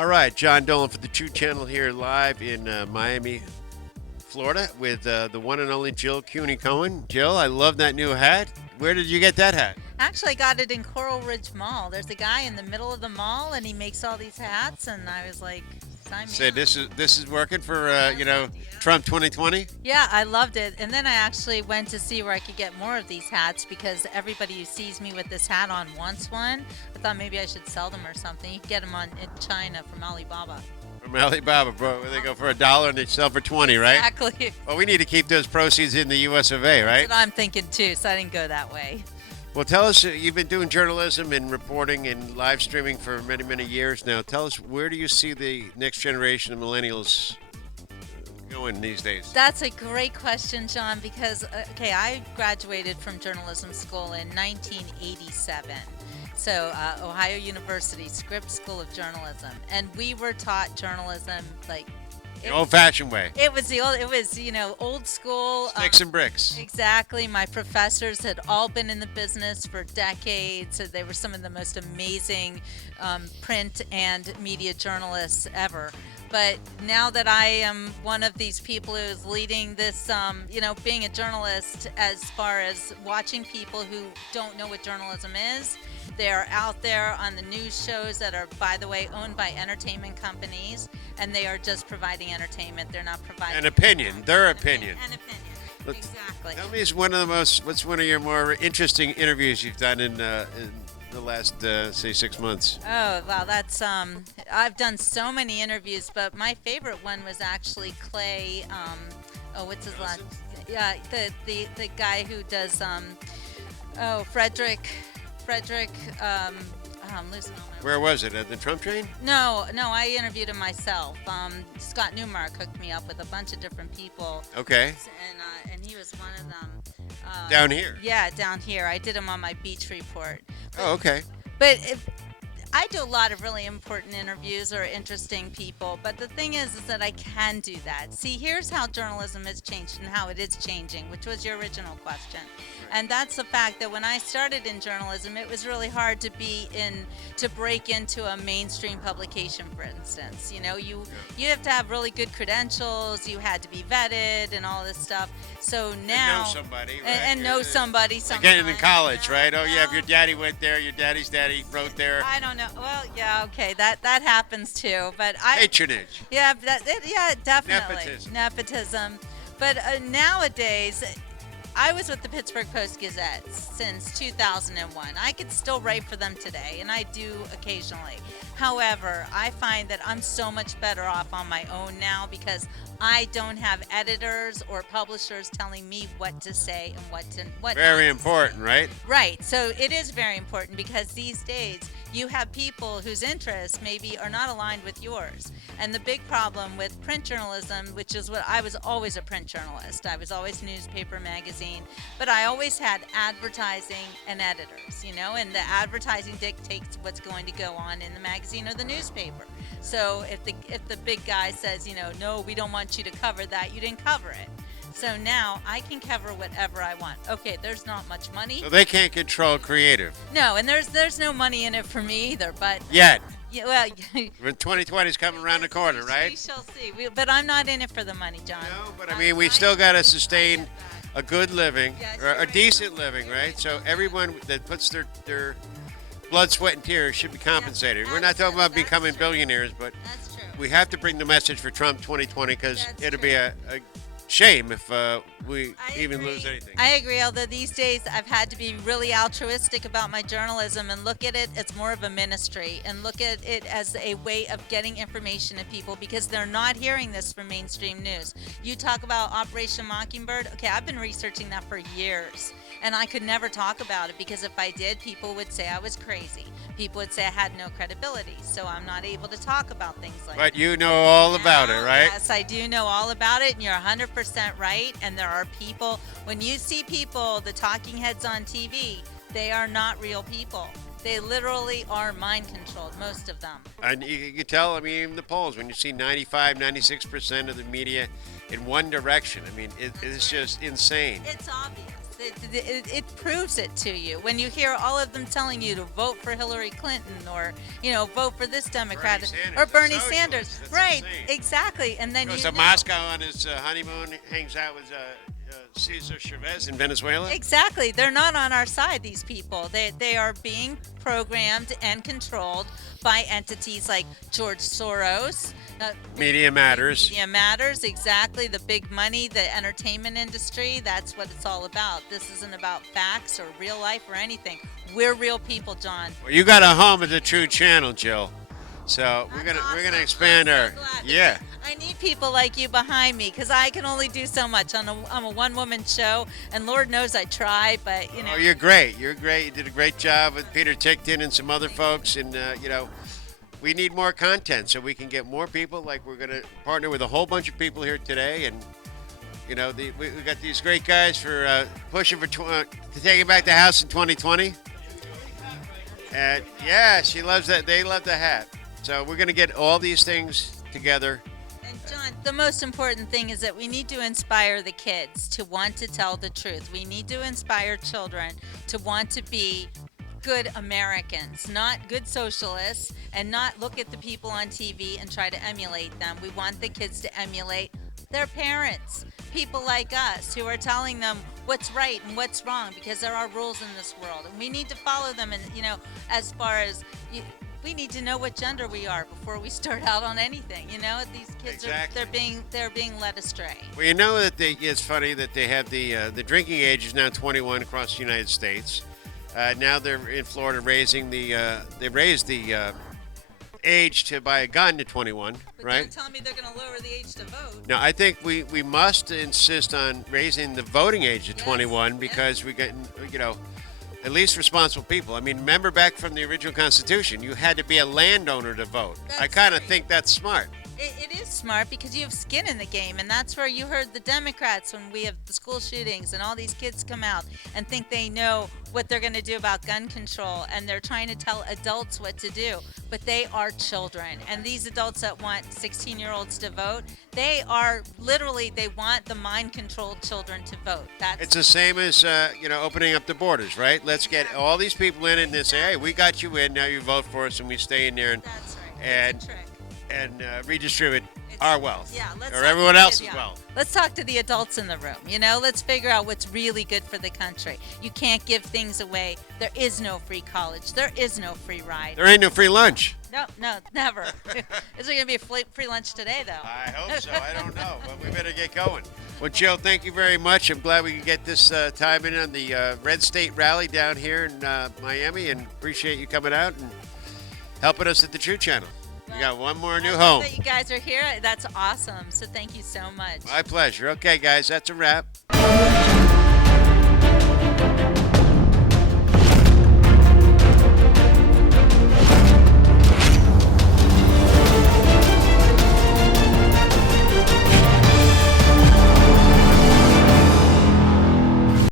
All right, John Dolan for the True Channel here live in Miami, Florida with the one and only Cueni Cohen. Jill, I love that new hat. Where did you get that hat? Actually, I got it in Coral Ridge Mall. There's a guy in the middle of the mall, and he makes all these hats, and I was like, sign me Say up. this is working for Trump 2020. Yeah, I loved it. And then I actually went to see where I could get more of these hats because everybody who sees me with this hat on wants one. I thought maybe I should sell them or something. You can get them in China from Alibaba. From Alibaba, bro, where they go for $1 and they sell for 20, right? Exactly. Well, we need to keep those proceeds in the U.S. of A., right? That's what I'm thinking too, so I didn't go that way. Well, tell us, you've been doing journalism and reporting and live streaming for many, many years now. Tell us, where do you see the next generation of millennials going these days? That's a great question, John, because, I graduated from journalism school in 1987. So, Ohio University, Scripps School of Journalism. And we were taught journalism like The old-fashioned way. it was old school. Sticks and bricks. Exactly. My professors had all been in the business for decades. So they were some of the most amazing print and media journalists ever. But now that I am one of these people who's leading this, being a journalist as far as watching people who don't know what journalism is, they're out there on the news shows that are, by the way, owned by entertainment companies, and they are just providing entertainment. They're not providing An opinion, their opinion. An opinion. Let's- Exactly. Tell me, what's one of your more interesting interviews you've done in the last, say, 6 months? Oh, wow, that's I've done so many interviews, but my favorite one was actually Clay. What's his last? Yeah, the guy who does Frederick. I'm losing all my. Where was it? At the Trump train? No, I interviewed him myself. Scott Newmark hooked me up with a bunch of different people, Okay. and he was one of them. Down here? Yeah, down here. I did him on my beach report. Oh, okay. But I do a lot of really important interviews or interesting people, but the thing is that I can do that. See, here's how journalism has changed and how it is changing, which was your original question. And that's the fact that when I started in journalism, it was really hard to break into a mainstream publication, for instance. You have to have really good credentials, you had to be vetted and all this stuff. So now know somebody, right? and know somebody sometimes. Again, in college, you know? right? Oh, yeah, if Well, your daddy went there, your daddy's daddy wrote there. I don't know. Well, yeah, okay, that happens too. But Patronage. yeah, definitely Nepotism. nepotism. But nowadays, I was with the Pittsburgh Post-Gazette since 2001. I could still write for them today, and I do occasionally. However, I find that I'm so much better off on my own now because I don't have editors or publishers telling me what to say and what not Very to important, say. right? Right. So it is very important because these days you have people whose interests maybe are not aligned with yours. And the big problem with print journalism, which is what I was always a print journalist. I was always newspaper, magazine, but I always had advertising and editors, and the advertising dictates what's going to go on in the magazine or the newspaper. So if the big guy says, no, we don't want you to cover that, you didn't cover it. So now I can cover whatever I want. Okay, there's not much money. So they can't control creative. No, and there's no money in it for me either. But Yet. yeah, well, When 2020 is coming around the corner, we right? shall see. But I'm not in it for the money, John. No, but I mean, we still got to sustain a good living, Yeah, or a sure. decent living, right? So everyone that puts their blood, sweat, and tears should be compensated. We're not talking about That's becoming true. billionaires, but That's true. we have to bring the message for Trump 2020 because That's it'll true. be a shame if we I even agree. lose anything. I agree, although these days I've had to be really altruistic about my journalism and look at it as more of a ministry and look at it as a way of getting information to people because they're not hearing this from mainstream news. You talk about Operation Mockingbird. Okay, I've been researching that for years and I could never talk about it because if I did, people would say I was crazy. People would say I had no credibility, so I'm not able to talk about things like that. But you know all about it, Now, right? Yes, I do know all about it, and you're 100% right. And there are people, when you see people, the talking heads on TV, they are not real people. They literally are mind controlled, most of them. And you can tell, I mean, even the polls, when you see 95, 96% of the media in one direction, I mean, it's just insane. It's obvious. It proves it to you when you hear all of them telling you to vote for Hillary Clinton or vote for this Democrat or Bernie Sanders. That's Right, insane. exactly. And then Goes to Moscow on his honeymoon, hangs out with Cesar Chavez in Venezuela. Exactly. They're not on our side, these people. They are being programmed and controlled by entities like George Soros. Media Matters. Media Matters, exactly. The big money, the entertainment industry, that's what it's all about. This isn't about facts or real life or anything. We're real people, John. Well, you got a home at the True Channel, Jill. So we're gonna Awesome. expand I'm our so glad. yeah. I need people like you behind me because I can only do so much. I'm a one-woman show, and Lord knows I try, but Oh, you're great. You're great. You did a great job with Peter Tickton and some other folks, and we need more content so we can get more people. Like we're gonna partner with a whole bunch of people here today, and we got these great guys for pushing for to taking back the house in 2020. And yeah, she loves that. They love the hat. So we're gonna get all these things together. And John, the most important thing is that we need to inspire the kids to want to tell the truth. We need to inspire children to want to be good Americans, not good socialists, and not look at the people on TV and try to emulate them. We want the kids to emulate their parents, people like us who are telling them what's right and what's wrong, because there are rules in this world and we need to follow them. And as far as we need to know what gender we are before we start out on anything. These kids Exactly. they're being led astray. Well, you know that it's funny that they have the drinking age is now 21 across the United States. Now they're in Florida raising they raised the age to buy a gun to 21, But right? don't tell me they're going to lower the age to vote. No, I think we must insist on raising the voting age to Yes, 21 because we get at least responsible people. I mean, remember back from the original Constitution, you had to be a landowner to vote. I That's kind of right. think that's smart. It is smart because you have skin in the game, and that's where you heard the Democrats when we have the school shootings and all these kids come out and think they know what they're going to do about gun control, and they're trying to tell adults what to do, but they are children. And these adults that want 16-year-olds to vote, they want the mind-controlled children to vote. It's the same as opening up the borders, right? Let's get all these people in and then say, hey, we got you in, now you vote for us, and we stay in there That's right. and It's a trick. and redistribute our wealth, Yeah, let's or talk everyone to else's yeah. wealth. Let's talk to the adults in the room. Let's figure out what's really good for the country. You can't give things away. There is no free college. There is no free ride. There ain't no free lunch. No, never. Is there going to be a free lunch today, though? I hope so. I don't know, but we better get going. Well, Jill, thank you very much. I'm glad we could get this time in on the Red State Rally down here in Miami, and appreciate you coming out and helping us at the True Channel. You got one more new I love home. that you guys are here. That's awesome. So thank you so much. My pleasure. Okay, guys, that's a wrap.